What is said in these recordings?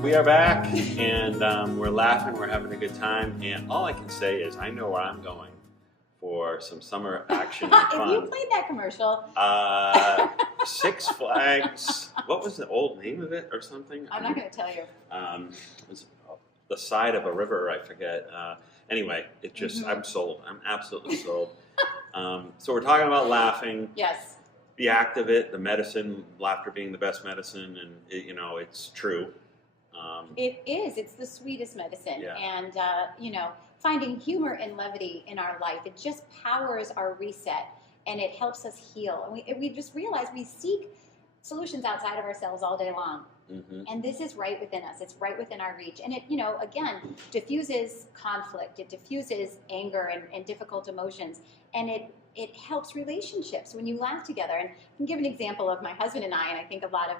We are back, and we're laughing, we're having a good time, and all I can say is I know where I'm going for some summer action and fun. If you played that commercial. Six Flags, what was the old name of it or something? I'm not going to tell you. It was the side of a river, I forget. Anyway, it just, I'm sold. I'm absolutely sold. So we're talking about laughing. Yes. The act of it, the medicine, laughter being the best medicine, and it's true. It is. It's the sweetest medicine. Yeah. And, finding humor and levity in our life, it just powers our reset and it helps us heal. And we just realize we seek solutions outside of ourselves all day long. Mm-hmm. And this is right within us. It's right within our reach. And it, again, diffuses conflict. It diffuses anger and difficult emotions. And it helps relationships when you laugh together. And I can give an example of my husband and I think a lot of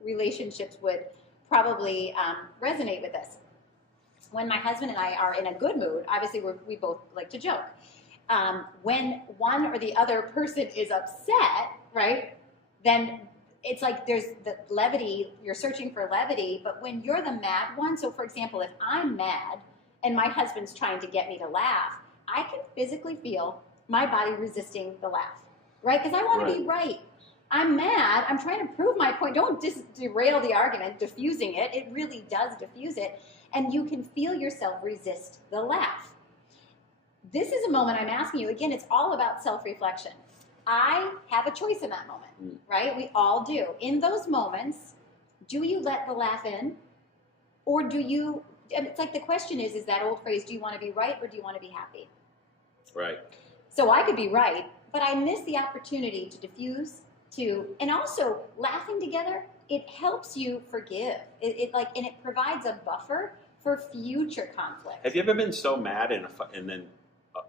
relationships would probably resonate with this. When my husband and I are in a good mood, obviously we both like to joke. When one or the other person is upset, right, then it's like there's the levity, you're searching for levity, but when you're the mad one, so for example, if I'm mad and my husband's trying to get me to laugh, I can physically feel my body resisting the laugh, right? Because I want to be right. I'm mad. I'm trying to prove my point. Don't derail the argument, diffusing it. It really does diffuse it. And you can feel yourself resist the laugh. This is a moment I'm asking you. Again, it's all about self-reflection. I have a choice in that moment, right? We all do. In those moments, do you let the laugh in? Or do you, and it's like the question is that old phrase, do you want to be right or do you want to be happy? Right. So I could be right, but I miss the opportunity to diffuse, and also laughing together, it helps you forgive. And it provides a buffer for future conflict. Have you ever been so mad and then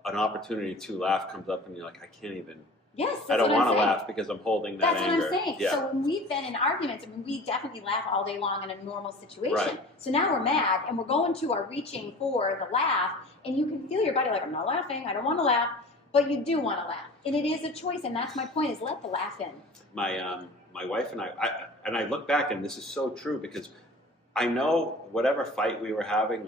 an opportunity to laugh comes up and you're like, I can't even. Yes, I don't want to laugh because I'm holding that anger. That's what I'm saying. Yeah. So when we've been in arguments, we definitely laugh all day long in a normal situation. Right. So now we're mad and we're going to our reaching for the laugh, and you can feel your body like, I'm not laughing, I don't want to laugh, but you do want to laugh. And it is a choice, and that's my point, is let the laugh in. My wife and I look back, and this is so true, because I know whatever fight we were having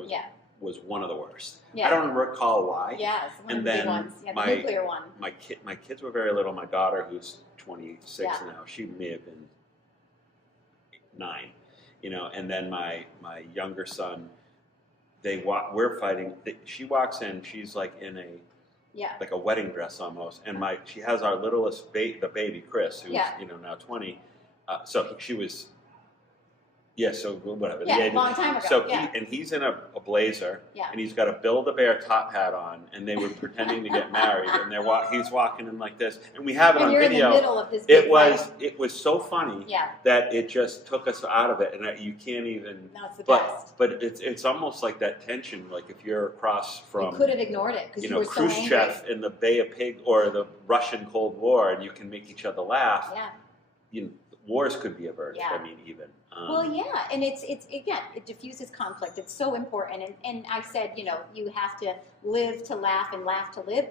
was one of the worst. Yeah. I don't recall why. Yeah, it's one of the big ones. Yeah, the nuclear one. My kids were very little. My daughter, who's 26 now, she may have been 9, and then my younger son, we're fighting. She walks in, she's like in like a wedding dress almost, and she has our littlest the baby Chris, who's now 20. So she was. Yeah, so whatever. Yeah, a long time ago. So he's in a blazer, and he's got a Build-A-Bear top hat on, and they were pretending to get married, and he's walking in like this, and we have it on video. In the middle of this big fight. It was so funny that it just took us out of it, and you can't even. No, it's the best. But it's almost like that tension, like if you're across from. You could have ignored it because you were so angry. Khrushchev in the Bay of Pigs or the Russian Cold War, and you can make each other laugh. Yeah. Wars could be averted. Yeah. I mean, even. And it's again, it diffuses conflict. It's so important. And I said, you have to live to laugh and laugh to live.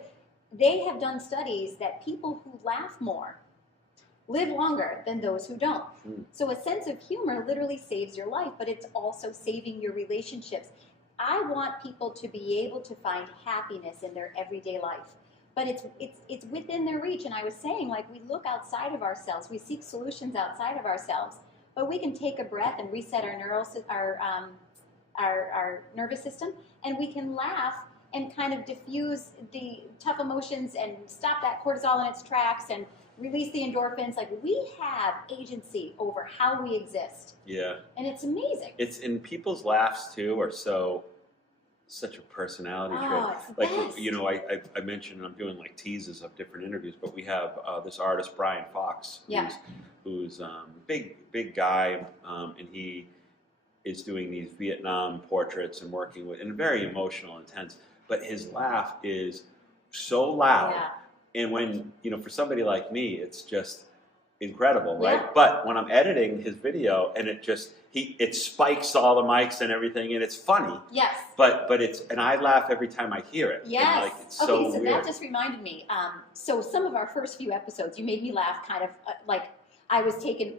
They have done studies that people who laugh more live longer than those who don't. So a sense of humor literally saves your life, but it's also saving your relationships. I want people to be able to find happiness in their everyday life. But it's within their reach. And I was saying, like, we look outside of ourselves. We seek solutions outside of ourselves. But we can take a breath and reset our nervous system. And we can laugh and kind of diffuse the tough emotions and stop that cortisol in its tracks and release the endorphins. Like, we have agency over how we exist. Yeah. And it's amazing. It's in people's laughs, too, are such a personality trait. It's the best. I mentioned I'm doing like teases of different interviews, but we have this artist Brian Fox, who's big guy, and he is doing these Vietnam portraits and working with, and very emotional, intense. But his laugh is so loud, and when for somebody like me, it's just incredible, right? Yeah. But when I'm editing his video, and it spikes all the mics and everything, and it's funny. Yes. But and I laugh every time I hear it. Yes. And it's so so weird. that just reminded me. So some of our first few episodes, you made me laugh kind of like I was taken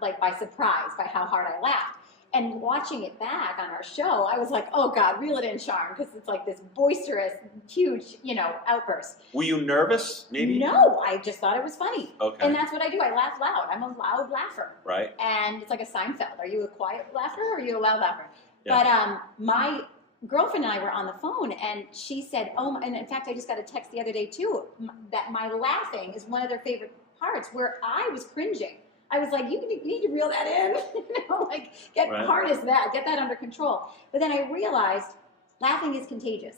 by surprise by how hard I laughed. And watching it back on our show, I was like, oh God, reel it in, Charm, because it's like this boisterous, huge, outburst. Were you nervous, maybe? No, I just thought it was funny. Okay. And that's what I do. I laugh loud. I'm a loud laugher. Right. And it's like a Seinfeld. Are you a quiet laugher or are you a loud laugher? Yeah. But my girlfriend and I were on the phone, and she said, and in fact, I just got a text the other day too, that my laughing is one of their favorite parts, where I was cringing. I was like, you need to reel that in, harness that, get that under control. But then I realized laughing is contagious.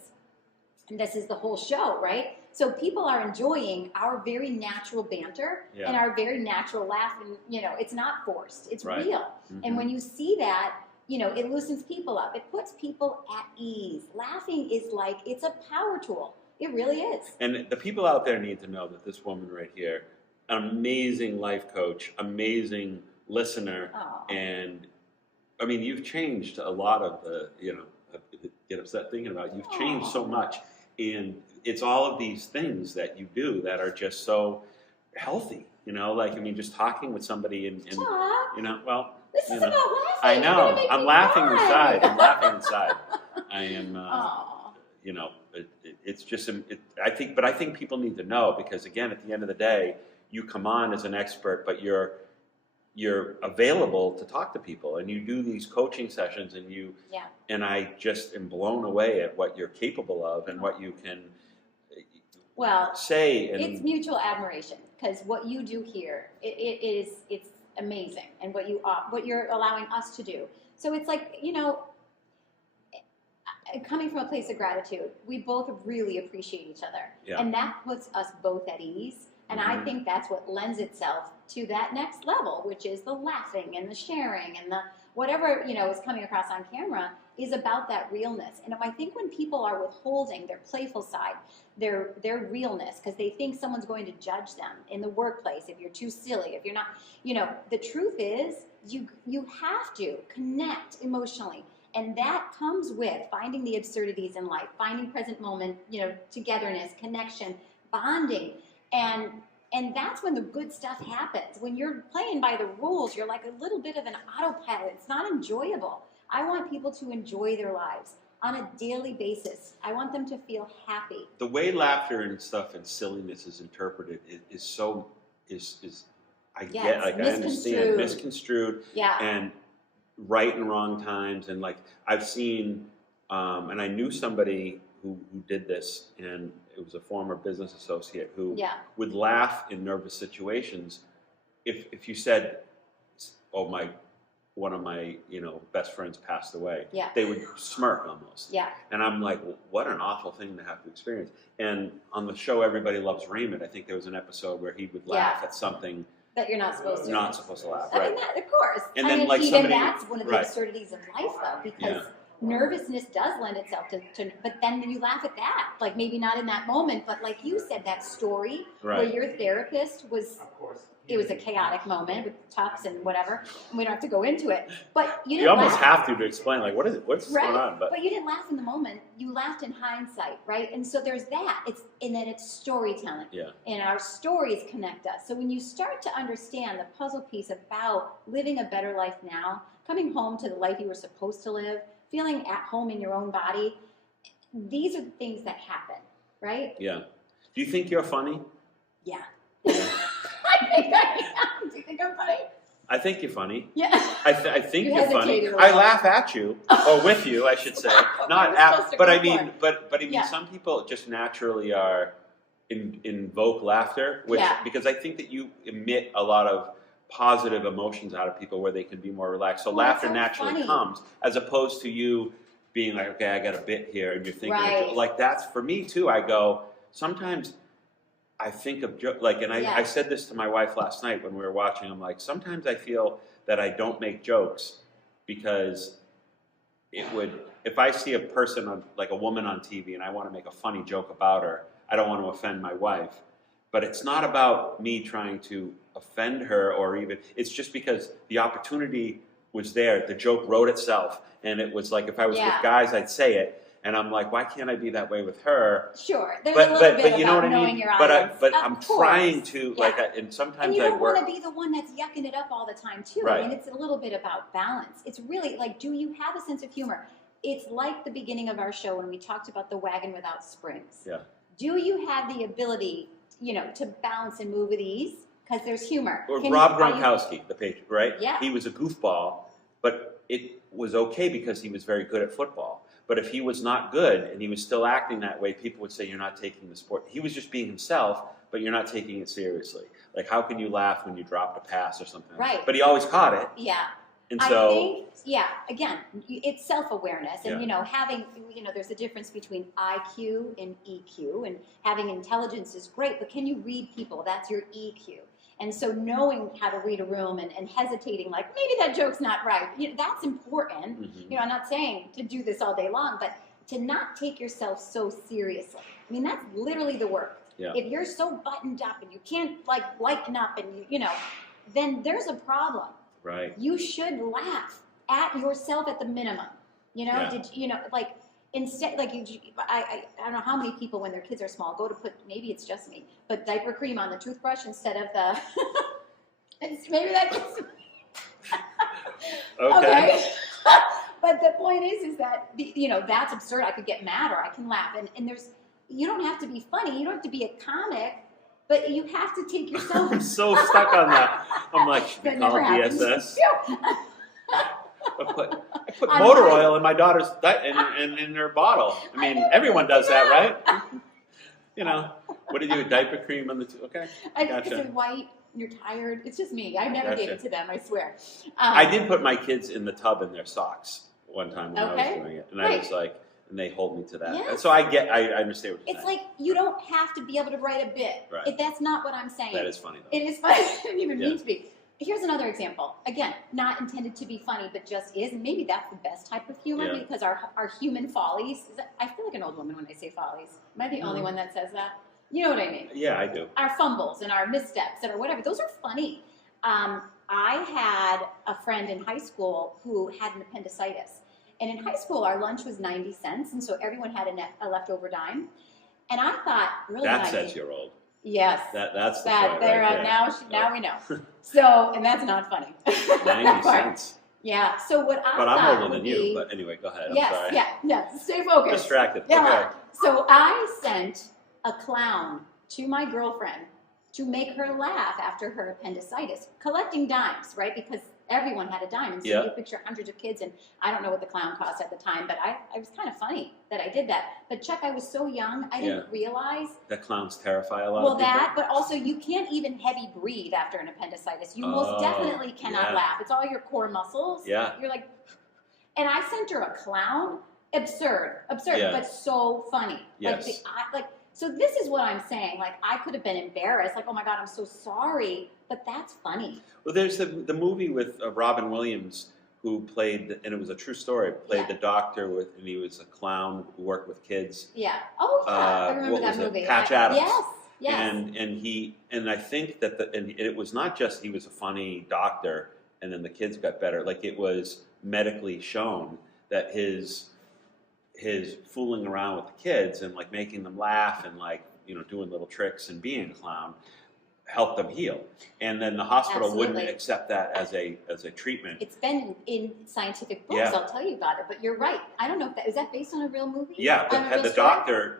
And this is the whole show, right? So people are enjoying our very natural banter and our very natural laugh. And, it's not forced, it's real. Mm-hmm. And when you see that, it loosens people up. It puts people at ease. Laughing is it's a power tool. It really is. And the people out there need to know that this woman right here, amazing life coach, amazing listener, and I mean, you've changed a lot of the, get upset thinking about it. You've changed so much, and it's all of these things that you do that are just so healthy, just talking with somebody and well, this is about laughing. I know, I'm laughing inside. I am, it's just, I think people need to know, because again, at the end of the day, you come on as an expert, but you're available to talk to people, and you do these coaching sessions, and I just am blown away at what you're capable of and what you can say. And it's mutual admiration, because what you do here, it's amazing, and what you're allowing us to do. So it's like, coming from a place of gratitude, we both really appreciate each other, and that puts us both at ease. And I think that's what lends itself to that next level, which is the laughing and the sharing and the whatever, is coming across on camera is about that realness. And I think when people are withholding their playful side, their realness, because they think someone's going to judge them in the workplace if you're too silly, if you're not, the truth is you have to connect emotionally. And that comes with finding the absurdities in life, finding present moment, togetherness, connection, bonding. And that's when the good stuff happens. When you're playing by the rules, you're like a little bit of an autopilot. It's not enjoyable. I want people to enjoy their lives on a daily basis. I want them to feel happy. The way laughter and stuff and silliness is interpreted I understand misconstrued. Yeah. And right and wrong times. And I've seen, and I knew somebody who did this, and it was a former business associate who would laugh in nervous situations. If you said, "Oh, one of my best friends passed away," they would smirk almost. Yeah. And I'm like, well, what an awful thing to have to experience. And on the show Everybody Loves Raymond, I think there was an episode where he would laugh at something that you're not supposed to. Not supposed to laugh, I right? mean, of course. And then somebody, that's one of the absurdities of life, though, because nervousness does lend itself to, but then you laugh at that, maybe not in that moment, but like you said, that story where your therapist was, it was a chaotic moment with tux and whatever, and we don't have to go into it, but you didn't almost laugh. have to explain, what's going on? But you didn't laugh in the moment, you laughed in hindsight, right? And so there's that, and then it's storytelling, and our stories connect us. So when you start to understand the puzzle piece about living a better life now, coming home to the life you were supposed to live, feeling at home in your own body, these are the things that happen, right? Yeah. Do you think you're funny? Yeah. I think I am. Do you think I'm funny? I think you're funny. Yeah. I think you're funny. I laugh at you, or with you, I should say. Not at, but I mean, some people just naturally are invoke laughter, because I think that you emit a lot of positive emotions out of people where they can be more relaxed. So laughter naturally comes, as opposed to you being like, okay, I got a bit here, and you're thinking that's for me too. I go, sometimes I think of I said this to my wife last night when we were watching. I'm like, sometimes I feel that I don't make jokes because if I see a person a woman on TV and I want to make a funny joke about her, I don't want to offend my wife. But it's not about me trying to offend her, or even, it's just because the opportunity was there. The joke wrote itself. And it was like, if I was with guys, I'd say it. And I'm like, why can't I be that way with her? Sure, there's a little bit you know about what I knowing mean? your audience. But Of I'm course. trying to, Yeah. and sometimes And you I don't work. want to be the one that's yucking it up all the time, too. Right. I mean, it's a little bit about balance. It's really like, do you have a sense of humor? It's like the beginning of our show when we talked about the wagon without springs. Yeah. Do you have the ability, to bounce and move with ease? Because there's humor. Or Rob Gronkowski, the Patriot, right? Yeah. He was a goofball, but it was okay because he was very good at football. But if he was not good and he was still acting that way, people would say, you're not taking the sport. He was just being himself, but you're not taking it seriously. Like, how can you laugh when you dropped a pass or something? Right. But he always caught it. Yeah. And so, I think, again, it's self-awareness. And, Yeah. having, there's a difference between IQ and EQ. And having intelligence is great, but can you read people? That's your EQ. And so knowing how to read a room and hesitating, like, maybe that joke's not right, that's important. Mhm. I'm not saying to do this all day long, but to not take yourself so seriously. I mean, that's literally the work. Yeah. If you're so buttoned up and you can't, lighten up and, then there's a problem. Right. You should laugh at yourself at the minimum. Yeah. Instead, I don't know how many people when their kids are small go to put, maybe it's just me, but diaper cream on the toothbrush instead of the, maybe that gets Okay. But the point is that, that's absurd. I could get mad or I can laugh. And you don't have to be funny. You don't have to be a comic, but you have to take yourself. I'm so stuck on that. I'm like, should we That call it never happens. DSS? I put On motor mine. oil in my daughter's in her bottle. I mean, everyone does that, right? What do you do? Diaper cream on the okay? Is Gotcha. it white? You're tired? It's just me. I never gave it to them, I swear. I did put my kids in the tub in their socks one time when I Okay. was doing it, and Right. I was like, and they hold me to that. Yes. And so I understand what you're It's saying. like you don't have to be able to write a bit. Right. That's not what I'm saying. That is funny though. It is funny. It didn't even Yeah. mean to be. Here's another example. Again, not intended to be funny, but just is. And maybe that's the best type of humor Yeah. because our human follies. I feel like an old woman when I say follies. Am I the only one that says that? You know what I mean? Yeah, I do. Our fumbles and our missteps and our whatever. Those are funny. I had a friend in high school who had an appendicitis. And in high school, our lunch was 90 cents. And so everyone had a leftover dime. And I thought, really? That says you're old. Yes. That's the That point there, right there. now we know. So, and that's not funny. 90 cents. Yeah. So what I But thought I'm older would than be, you. But anyway, go ahead. I'm yes, sorry. yeah. Stay focused. Distracted. Yeah. Okay. So I sent a clown to my girlfriend to make her laugh after her appendicitis, collecting dimes, right? Because everyone had a dime. And so Yeah. you picture hundreds of kids, and I don't know what the clown cost at the time, but I was kind of funny that I did that. But Chuck, I was so young, I didn't realize. That clowns terrify a lot Well, of people. that, but also you can't even heavy breathe after an appendicitis. You most definitely cannot yeah. laugh. It's all your core muscles. Yeah. You're like, and I sent her a clown. Absurd, Yeah. but so funny. Yes. So this is what I'm saying. Like, I could have been embarrassed. Like, oh my God, I'm so sorry. But that's funny. Well, there's the movie with Robin Williams who played, and it was a true story, played the doctor and he was a clown who worked with kids. Yeah. Oh, yeah. I remember what that was it? movie. Patch Adams. Yes. Yes. And I think that it was not just he was a funny doctor and then the kids got better. Like, it was medically shown that his fooling around with the kids and like making them laugh and like, doing little tricks and being a clown helped them heal. And then the hospital wouldn't accept that as a treatment. It's been in scientific books. Yeah. I'll tell you about it. But you're right. I don't know if is that based on a real movie? Yeah, On a real the story? doctor,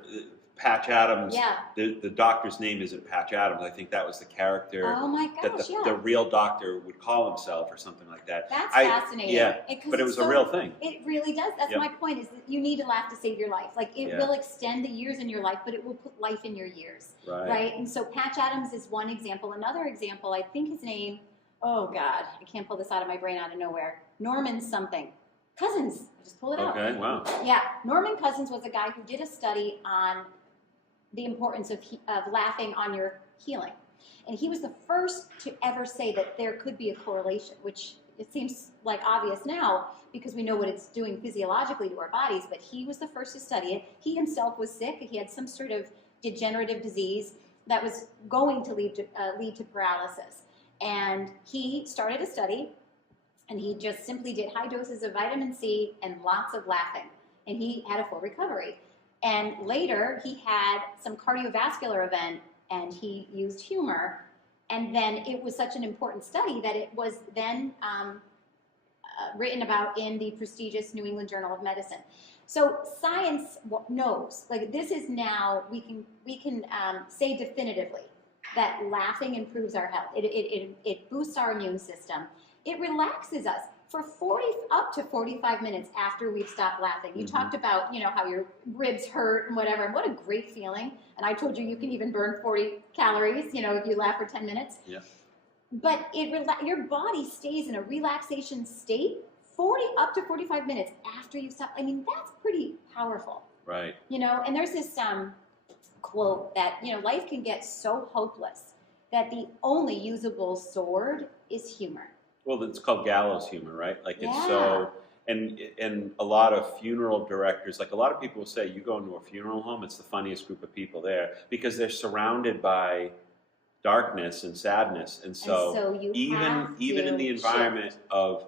Patch Adams, Yeah. the doctor's name isn't Patch Adams. I think that was the character Oh my that gosh, the real doctor would call himself or something like that. That's fascinating. Yeah, 'Cause but it it's was a real thing. It really does. That's Yep. my point, is that you need to laugh to save your life. Like, it Yeah. will extend the years in your life, but it will put life in your years. Right. And so Patch Adams is one example. Another example, I think his name, oh God, I can't pull this out of my brain out of nowhere. Norman something. Cousins. I just pulled it out. Okay, wow. Yeah, Norman Cousins was a guy who did a study on the importance of laughing on your healing. And he was the first to ever say that there could be a correlation, which it seems like obvious now because we know what it's doing physiologically to our bodies, but he was the first to study it. He himself was sick. He had some sort of degenerative disease that was going to lead to paralysis. And he started a study, and he just simply did high doses of vitamin C and lots of laughing. and he had a full recovery. And later, he had some cardiovascular event, and he used humor. And then it was such an important study that it was then written about in the prestigious New England Journal of Medicine. So science knows, like this is now, we can say definitively that laughing improves our health. It boosts our immune system. It relaxes us for up to 45 minutes after we've stopped laughing. You talked about, how your ribs hurt and whatever, and what a great feeling. And I told you can even burn 40 calories, if you laugh for 10 minutes. Yeah. But your body stays in a relaxation state up to 45 minutes after you stop. I mean, that's pretty powerful. Right. And there's this quote that, life can get so hopeless that the only usable sword is humor. Well, it's called gallows humor, right? Like it's Yeah. so, and a lot of funeral directors, like a lot of people will say, you go into a funeral home, it's the funniest group of people there because they're surrounded by darkness and sadness, and so you even in the environment shift. of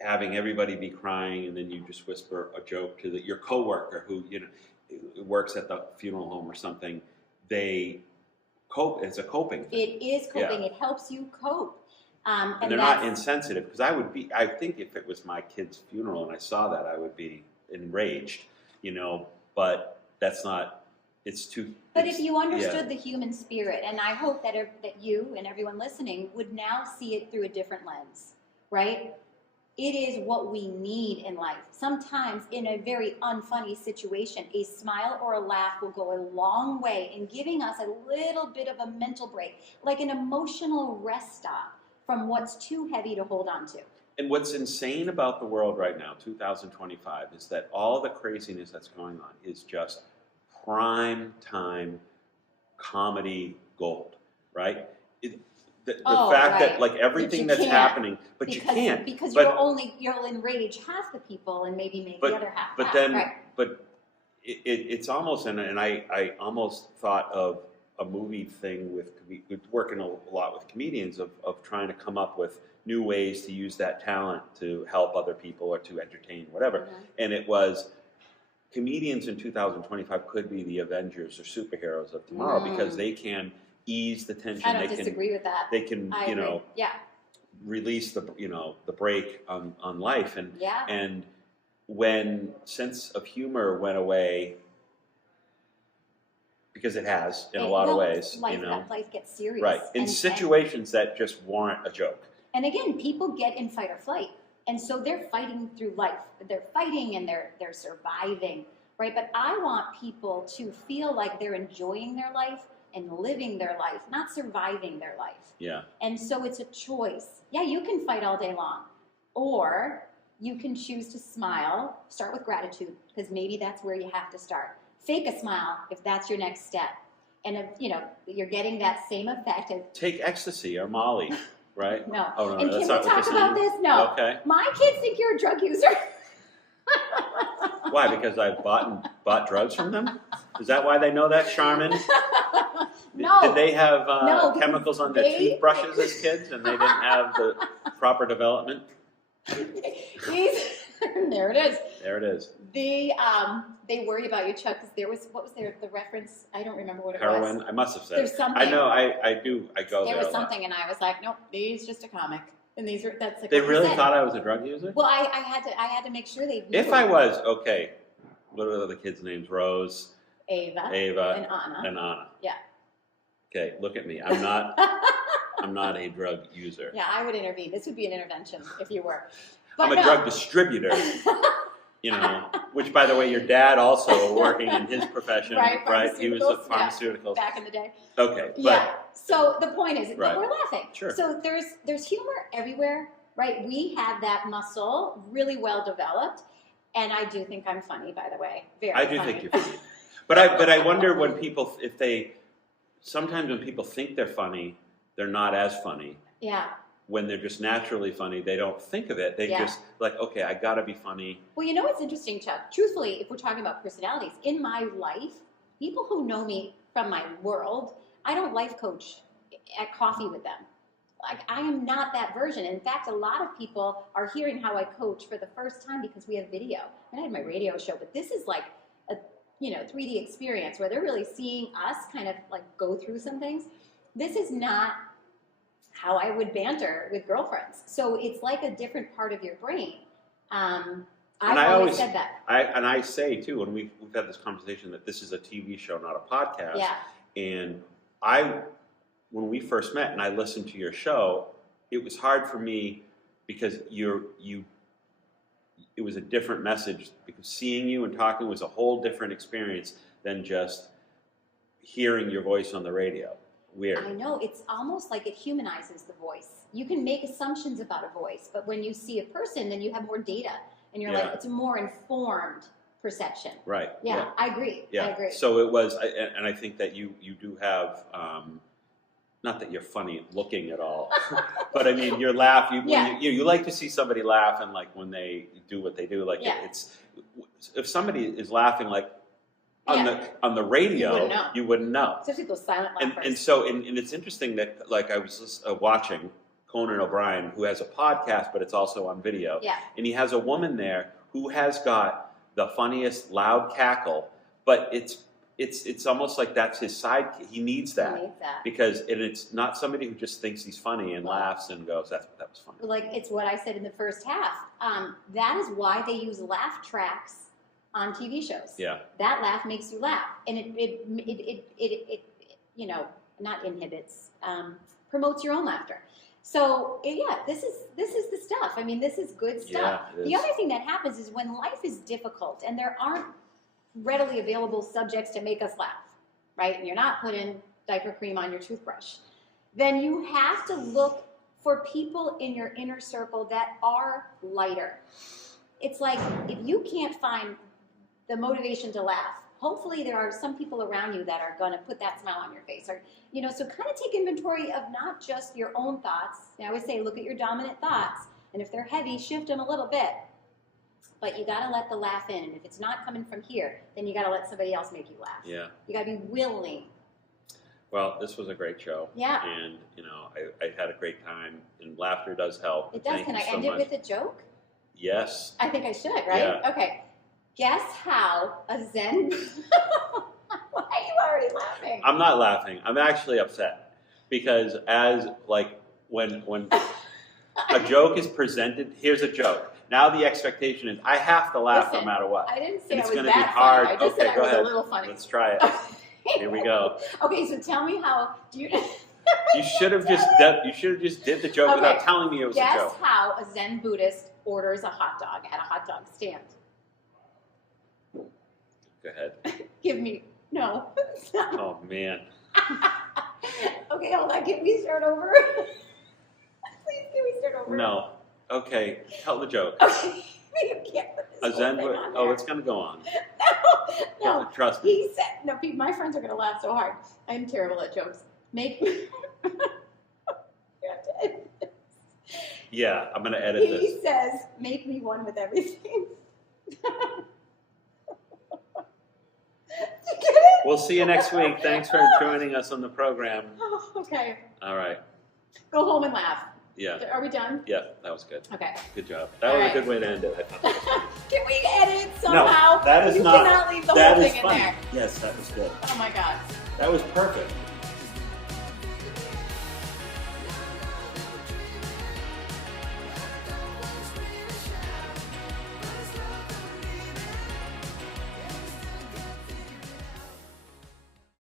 having everybody be crying, and then you just whisper a joke to your coworker who works at the funeral home or something, they cope. It's a coping thing. It is coping. Yeah. It helps you cope. And they're not insensitive, because I think if it was my kid's funeral and I saw that, I would be enraged, but that's not, it's too. But if you understood the human spirit, and I hope that you and everyone listening would now see it through a different lens, right? It is what we need in life. Sometimes in a very unfunny situation, a smile or a laugh will go a long way in giving us a little bit of a mental break, like an emotional rest stop from what's too heavy to hold on to. And what's insane about the world right now, 2025, is that all the craziness that's going on is just prime time comedy gold, right? The fact that like everything that's happening, but you can't because you'll enrage half the people and maybe make the other half. But it's almost, and I almost thought of a movie thing with working a lot with comedians of trying to come up with new ways to use that talent to help other people or to entertain, whatever. Mm-hmm. And it was comedians in 2025 could be the Avengers or superheroes of tomorrow because they can ease the tension. I don't disagree with that. They can, release the brake on life. And when sense of humor went away, because it has in a lot of ways, life gets serious, right? In situations that just warrant a joke. And again, people get in fight or flight, and so they're fighting through life. They're fighting and they're surviving, right? But I want people to feel like they're enjoying their life and living their life, not surviving their life. Yeah. And so it's a choice. Yeah, you can fight all day long, or you can choose to smile. Start with gratitude, because maybe that's where you have to start. Fake a smile if that's your next step. And if, you're getting that same effect. Take ecstasy or Molly, right? No. Oh, no, and can we talk about this? No. Okay. My kids think you're a drug user. Why? Because I've bought drugs from them? Is that why they know that, Sharmin? No. Did they have chemicals on their toothbrushes as kids, and they didn't have the proper development? There it is. There it is. They worry about you, Chuck, because what was the reference? I don't remember what it was. Heroin. I must have said. There's something. I know. I do. I go there. There was something, and I was like, nope, these just a comic, and these are that's. Like they really thought I was a drug user. Well, I had to make sure they knew. If I was, okay. What are the kids' names? Rose, Ava, and Anna. Yeah. Okay, look at me. I'm not. I'm not a drug user. Yeah, I would intervene. This would be an intervention if you were. But I'm a drug distributor. Which, by the way, your dad also working in his profession, right? He was a pharmaceutical back in the day. Okay, So the point is, we're laughing. Sure. So there's humor everywhere, right? We have that muscle really well developed, and I do think I'm funny, by the way. Very. I do think you're funny, but I wonder when people sometimes when people think they're funny, they're not as funny. Yeah. When they're just naturally funny, they don't think of it. They just okay, I gotta be funny. Well, what's interesting, Chuck? Truthfully, if we're talking about personalities, in my life, people who know me from my world, I don't life coach at coffee with them. like, I am not that version. In fact, a lot of people are hearing how I coach for the first time because we have video. I had my radio show, but this is like a 3D experience where they're really seeing us kind of like go through some things. This is not how I would banter with girlfriends. So it's like a different part of your brain. I've always said that. I say too, when we've had this conversation, that this is a TV show, not a podcast. Yeah. And when we first met and I listened to your show, it was hard for me because it was a different message, because seeing you and talking was a whole different experience than just hearing your voice on the radio. Weird. I know, it's almost like it humanizes the voice. You can make assumptions about a voice, but when you see a person, then you have more data, and you're like, it's a more informed perception. Right. Yeah, I agree. Yeah. I agree. So it was, and I think that you do have, not that you're funny looking at all, but I mean, your laugh, you like to see somebody laugh, and like when they do what they do, like it's, if somebody is laughing like on the radio, you wouldn't know. Especially those silent laughers. And so, and it's interesting that, like, I was watching Conan O'Brien, who has a podcast, but it's also on video. Yeah. And he has a woman there who has got the funniest loud cackle, but it's almost like that's his side. He needs that. Because it's not somebody who just thinks he's funny and laughs and goes, that was funny. Like, it's what I said in the first half. That is why they use laugh tracks on TV shows. Yeah. That laugh makes you laugh, and it not inhibits, promotes your own laughter. So this is the stuff. I mean, this is good stuff. Yeah, the other thing that happens is when life is difficult and there aren't readily available subjects to make us laugh, right? And you're not putting diaper cream on your toothbrush, then you have to look for people in your inner circle that are lighter. It's like, if you can't find the motivation to laugh, hopefully there are some people around you that are going to put that smile on your face. Or, so kind of take inventory of not just your own thoughts. I always say, look at your dominant thoughts, and if they're heavy, shift them a little bit. But you got to let the laugh in, and if it's not coming from here, then you got to let somebody else make you laugh. Yeah. You got to be willing. Well, this was a great show. Yeah. And, I had a great time, and laughter does help. It does. Thank Can you I so end much. it with a joke? Yes. I think I should, right? Yeah. Okay. Guess how a Zen... Why are you already laughing? I'm not laughing. I'm actually upset. Because when a joke is presented, here's a joke. Now the expectation is I have to laugh no matter what. I didn't say and I was that funny. It's going to be hard. I just said I go was ahead. a little funny. Let's try it. Here we go. Okay, so tell me how... You should have just did the joke without telling me it was a joke. Guess how a Zen Buddhist orders a hot dog at a hot dog stand. Go ahead. Give me... No. Oh, man. Okay, hold on. Can we start over? Please, can we start over? No. Okay, tell the joke. Okay. You can't put this A Zen whole thing on there. Oh, it's going to go on. No. Trust me. He said... No, my friends are going to laugh so hard. I'm terrible at jokes. Make me... You have to edit this. Yeah, I'm going to edit this. He says, make me one with everything. You get it? We'll see you next week. Thanks for joining us on the program. Oh, okay. All right. Go home and laugh. Yeah. Are we done? Yeah, that was good. Okay. Good job. That was a good way to end it, I thought. Can we edit somehow? No, that is you not. cannot leave the That whole is thing funny. in there. Yes, that was good. Oh my God. That was perfect.